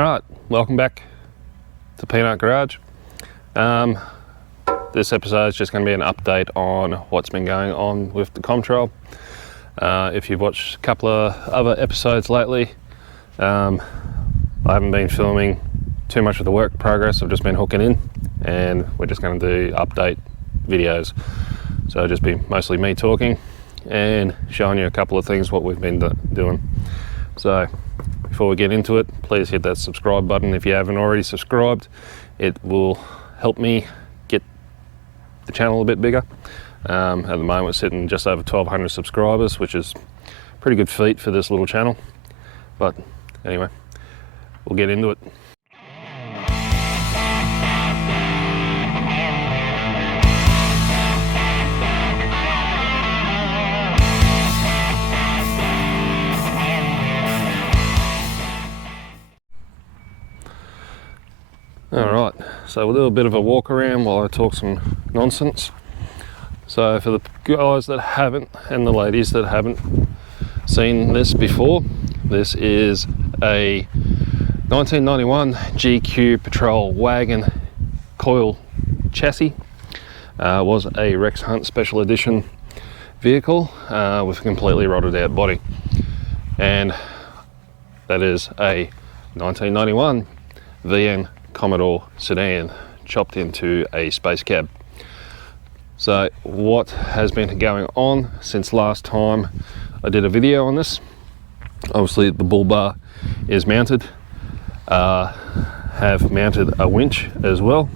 Alright, welcome back to Peanut Garage. This episode is just going to be an update on what's been going on with the Comtrail. If you've watched a couple of other episodes lately, I haven't been filming too much of the work progress. I've just been hooking in, and we're just going to do update videos. So it'll just be mostly me talking and showing you a couple of things what we've been doing. So before we get into it, please hit that subscribe button if you haven't already subscribed. It will help me get the channel a bit bigger. At the moment we're sitting just over 1,200 subscribers, which is a pretty good feat for this little channel. But anyway, we'll get into it. Alright, so we'll do a bit of a walk around while I talk some nonsense. So for the guys that haven't, and the ladies that haven't seen this before, this is a 1991 GQ Patrol wagon coil chassis. Was a Rex Hunt Special Edition vehicle with a completely rotted out body. And that is a 1991 VN Commodore sedan chopped into a space cab. So what has been going on since last time I did a video on this? Obviously the bull bar is mounted. Have mounted a winch as well,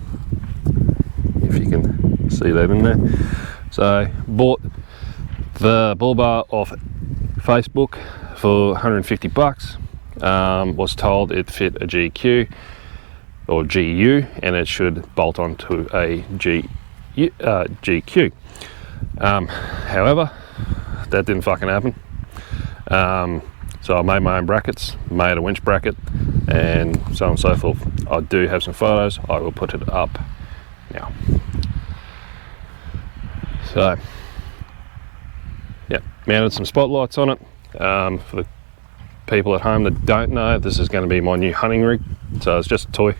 if you can see that in there. So bought the bull bar off Facebook for 150 bucks. Was told it fit a GQ or GU, and it should bolt onto a GQ. However, that didn't fucking happen. So I made my own brackets, made a winch bracket, and so on and so forth. I do have some photos. I will put it up now. So, yeah, mounted some spotlights on it. For the people at home that don't know, this is going to be my new hunting rig. So it's just a toy.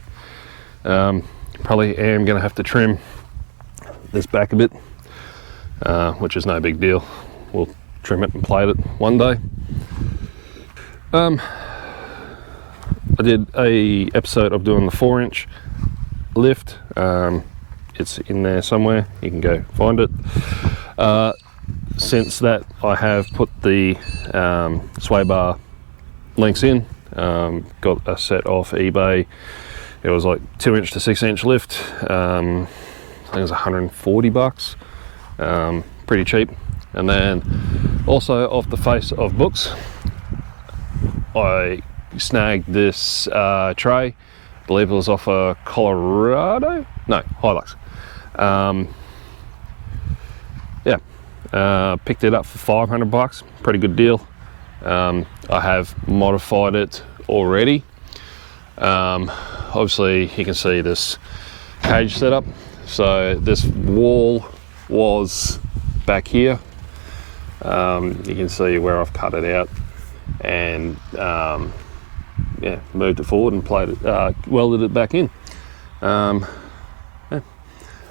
Probably am going to have to trim this back a bit, which is no big deal. We'll trim it and plate it one day. I did a episode of doing the 4-inch lift. It's in there somewhere, you can go find it. Since that, I have put the sway bar links in. Got a set off eBay. It was like 2-inch to 6-inch lift. I think it was 140 bucks. Pretty cheap. And then also off the Face of Books, I snagged this tray. I believe it was off a Colorado? No, Hilux. Picked it up for 500 bucks. Pretty good deal. I have modified it already. Obviously you can see this cage setup. So this wall was back here. You can see where I've cut it out and moved it forward and welded it back in.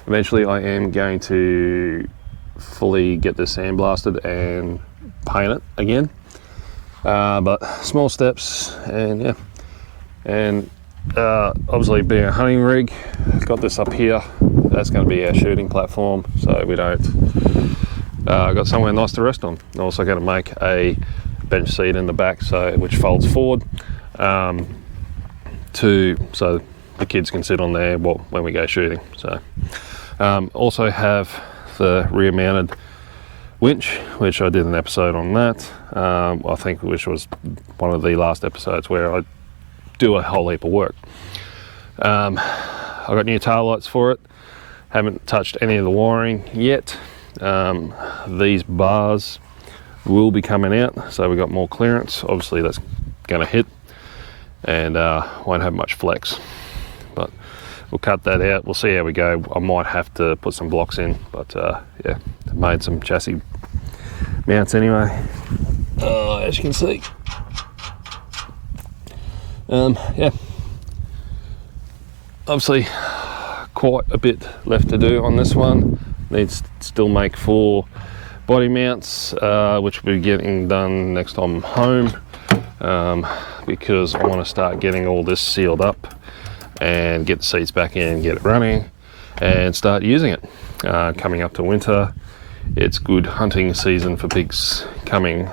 Eventually I am going to fully get this sandblasted and paint it again. But small steps, and obviously being a hunting rig, got this up here. That's going to be our shooting platform, so we don't got somewhere nice to rest on. Also going to make a bench seat in the back, which folds forward, so the kids can sit on there when we go shooting. So also have the rear mounted winch, which I did an episode on that. I think which was one of the last episodes where I do a whole heap of work. I got new tail lights for it. Haven't touched any of the wiring yet. These bars will be coming out, so we got more clearance. Obviously that's going to hit and won't have much flex, but we'll cut that out. We'll see how we go. I might have to put some blocks in, but yeah, made some chassis mounts anyway, as you can see. Yeah, obviously quite a bit left to do on this one. Needs to still make 4 body mounts, which will be getting done next time I'm home, because I want to start getting all this sealed up and get the seats back in, get it running and start using it. Coming up to winter, it's good hunting season for pigs coming.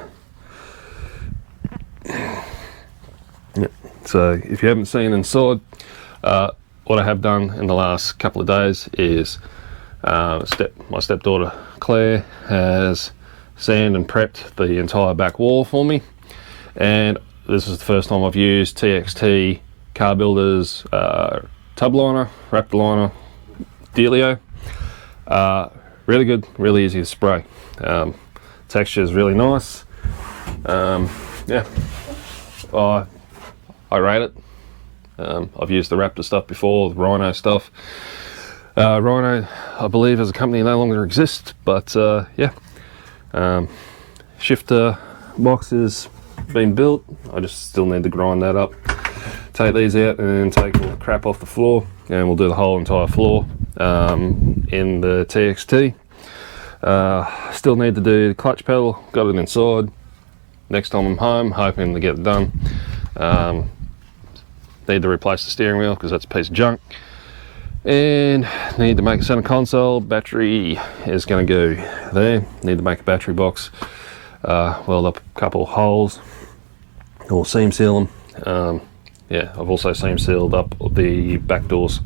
Yep. So if you haven't seen inside, what I have done in the last couple of days is my stepdaughter Claire has sand and prepped the entire back wall for me, and this is the first time I've used TXT Car Builders tub liner, raptor liner, Dealio. Really good, really easy to spray. Texture is really nice. Yeah, I rate it. I've used the Raptor stuff before, the Rhino stuff. Rhino, I believe, as a company no longer exists, but yeah. Shifter box has been built. I just still need to grind that up, take these out and then take all the crap off the floor, and we'll do the whole entire floor in the TXT. Still need to do the clutch pedal, got it inside. Next time I'm home, hoping to get it done. Need to replace the steering wheel because that's a piece of junk, and need to make a center console. Battery is going to go there. Need to make a battery box, weld up a couple of holes or seam seal them. Yeah, I've also seam sealed up the back doors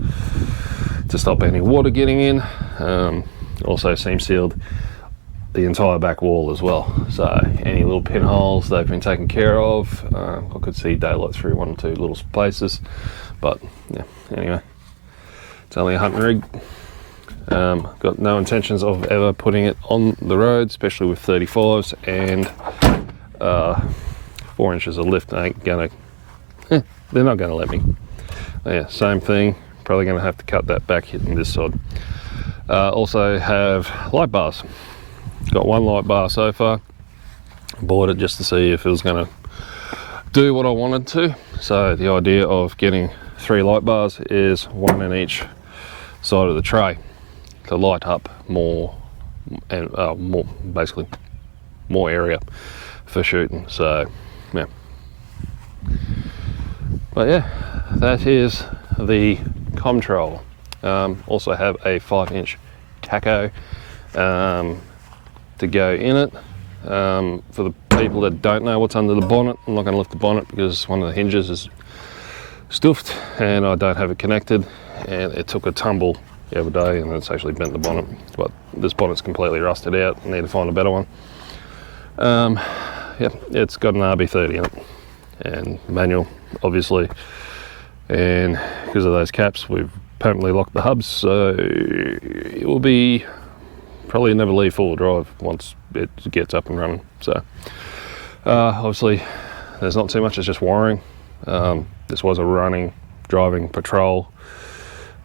to stop any water getting in. Also seam sealed the entire back wall as well, so any little pinholes, they've been taken care of. I could see daylight through 1 or 2 little places, but yeah, anyway, it's only a hunting rig. Got no intentions of ever putting it on the road, especially with 35s, and 4 inches of lift ain't gonna they're not gonna let me. Yeah, same thing, probably gonna have to cut that back hitting this side. Also have light bars. Got 1 light bar so far. Bought it just to see if it was going to do what I wanted to. So the idea of getting 3 light bars is 1 in each side of the tray to light up more and basically more area for shooting. So yeah, but yeah, that is the Comtrol. Also have a 5-inch tacho to go in it. For the people that don't know what's under the bonnet, I'm not going to lift the bonnet because one of the hinges is stuffed and I don't have it connected, and it took a tumble the other day and it's actually bent the bonnet, but this bonnet's completely rusted out. I need to find a better one. Yeah, it's got an RB30 in it and manual obviously, and because of those caps we've permanently locked the hubs, so it will be probably never leave full drive once it gets up and running. So obviously there's not too much, it's just wiring. This was a running driving patrol,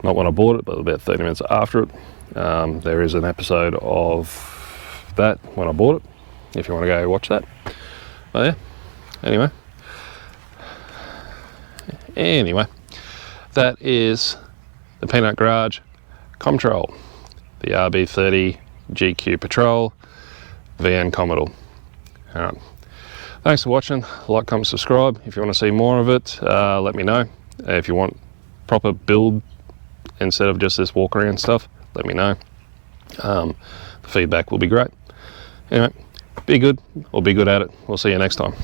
not when I bought it, but about 30 minutes after it. There is an episode of that when I bought it, if you want to go watch that. But yeah, anyway, that is the Peanut Garage Comtrol, the RB30 GQ Patrol VN Commodore. Alright, thanks for watching. Like, comment, subscribe. If you want to see more of it, let me know. If you want proper build instead of just this walk around stuff, let me know. The feedback will be great. Anyway, be good or be good at it. We'll see you next time.